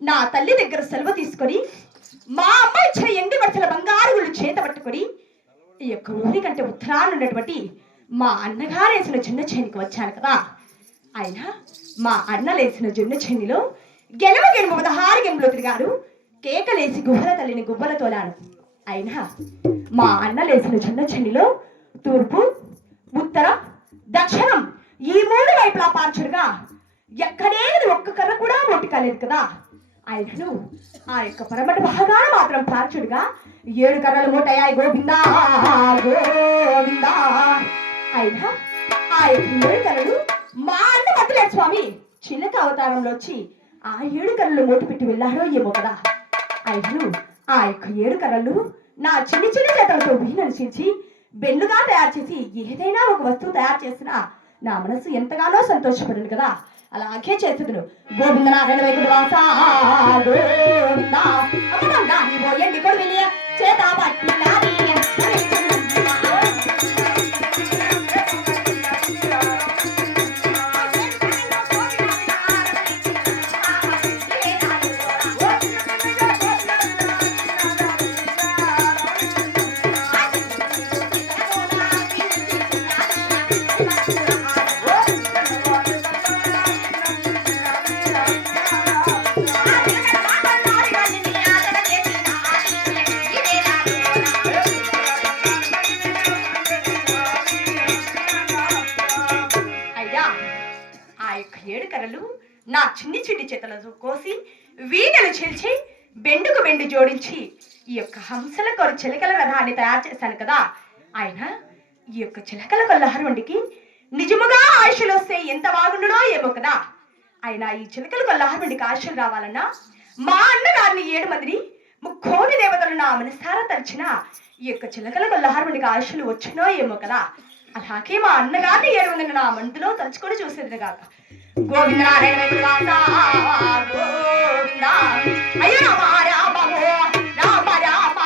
నా తల్లి దగ్గర సెలవు తీసుకొని మా అమ్మాయి ఇచ్చిన ఎండి బట్టల బంగారు గుళ్ళు చేత పట్టుకొని ఈ యొక్క ఊరి కంటే ఉత్తరాన్ని ఉన్నటువంటి మా అన్నగారేసిన జొన్న చేనికి వచ్చాను కదా. అయినా మా అన్నలేసిన జొన్న చేనిలో గెలువ 16 గెంబులు తిరిగారు. కేకలేసి గువ్వల తల్లిని గువ్వల తోలాను. అయినా మా అన్నలేసిన జొన్న చేనిలో తూర్పు, ఉత్తర, దక్షిణం ఈ 3 వైపులా పార్చుడుగా ఎక్కడేది ఒక్క కర్ర కూడా మొట్టి కాలేదు కదా. ఆయనను ఆ యొక్క పరమట భాగాన మాత్రం పార్చుడుగా 7 కర్రలు మూటయ్యాయి. గోవిందా గోవిందా. అయినా ఆ యొక్క 7 కర్రలు మా అన్న మధ్యలేదు స్వామి చిన్నక అవతారంలో వచ్చి ఆ 7 కర్రలు మూట పెట్టి వెళ్ళారో ఏమో కదా. ఆయనను ఆ యొక్క 7 కర్రలు నా చిన్న చిన్న చేతులతో వీణను చీల్చి బెండుగా తయారు చేసి ఏదైనా ఒక వస్తువు తయారు చేసినా నా మనసు ఎంతగానో సంతోషపడింది కదా. అలాగే చేతుడు గోవింద నారాయణ వైకుంఠవాస గోవిందా. ఎండి కొడు చేత పట్టి నా చిన్ని చిన్ని చేతులతో కోసి వీణలు చీల్చి బెండుకు బెండు జోడించి ఈ యొక్క హంసల కొరు చిలకల రథాన్ని తయారు చేశాను కదా. ఆయన ఈ యొక్క చిలకల కొల్లహరుడికి నిజముగా ఆయుషులు వస్తే ఎంత బాగుండునో ఏమో కదా. ఆయన ఈ చిలకల కొల్లహరుడికి ఆయుషులు రావాలన్నా మా అన్నగారిని 7 మందిని 3 దేవతలు నా మనసారా తలిచిన ఈ యొక్క చిలకల కొల్లహరుడికి ఆయుషులు వచ్చినో ఏమో కదా. అలాగే మా అన్నగారిని 7 మందిని నా మనసులో తలుచుకొని చూసేది కాక. గోవింద నారాయణ వైకుంఠవాస గోవింద. అయ్యో రామ రామ రామ రామ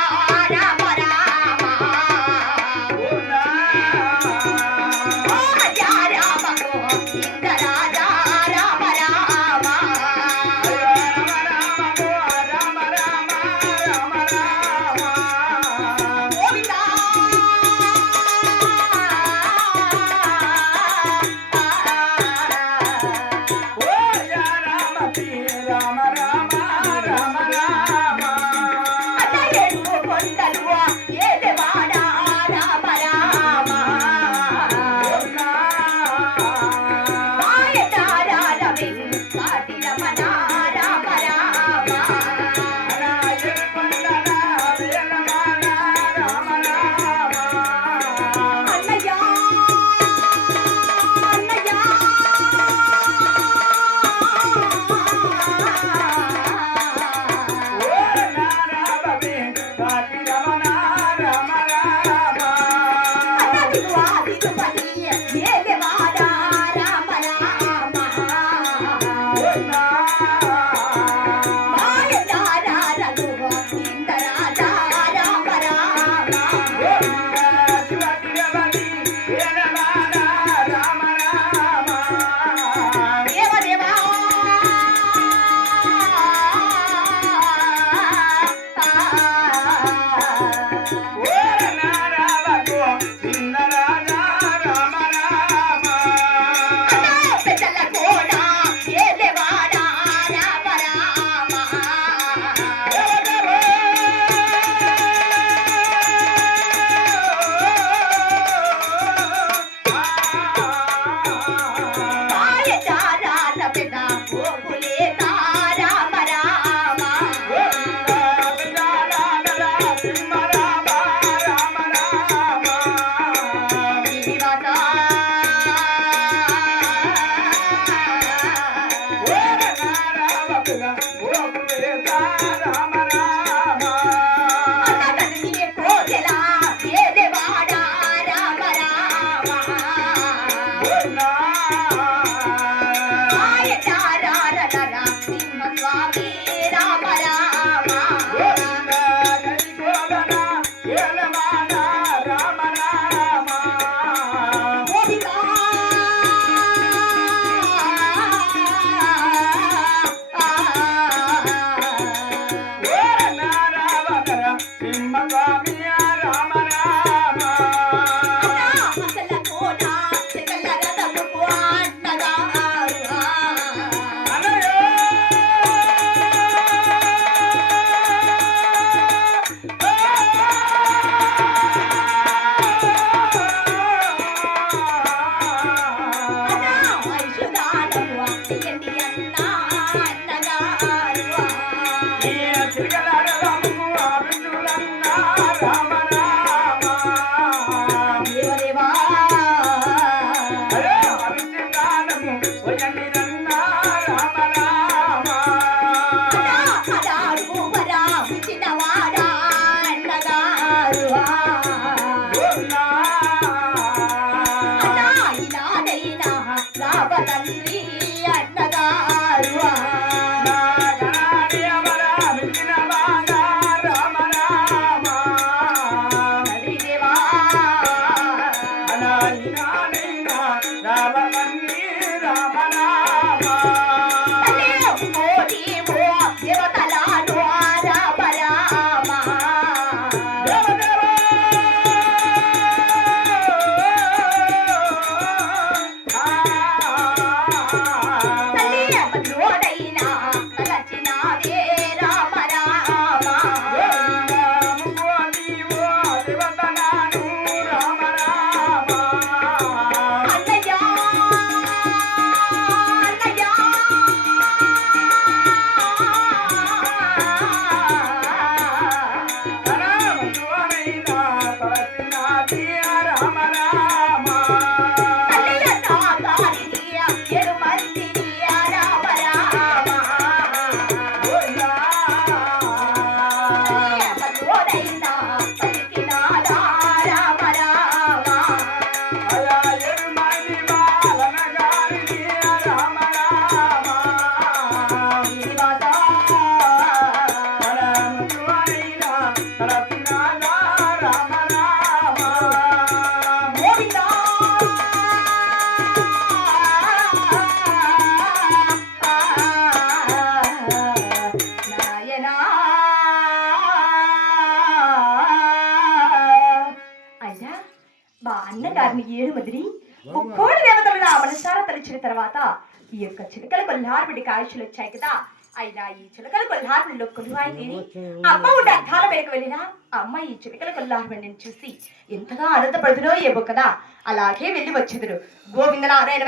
రామ రామ రామ గోవింద రాజా రామ రామ గోవింద. రామ రామ రామ రామ అన్నగారిని ఏడుమదిని ముక్కోడి దేవతలను ఆ మనసారా తలిచిన తర్వాత ఈ యొక్క చిలకల కొల్లార్బిడి కాయచులు వచ్చాయి కదా. అయినా ఈ చిలకల కొల్లార్బిడిలో కొలువాయితేని అమ్మ ఉండే అర్థాల మేరకు వెళ్ళినా అమ్మ ఈ చిలకల కొల్లార్బిడిని చూసి ఎంతగా ఆనందపడుతునో ఏమో కదా. అలాగే వెళ్ళి వచ్చేదురు. గోవిందనారాయణ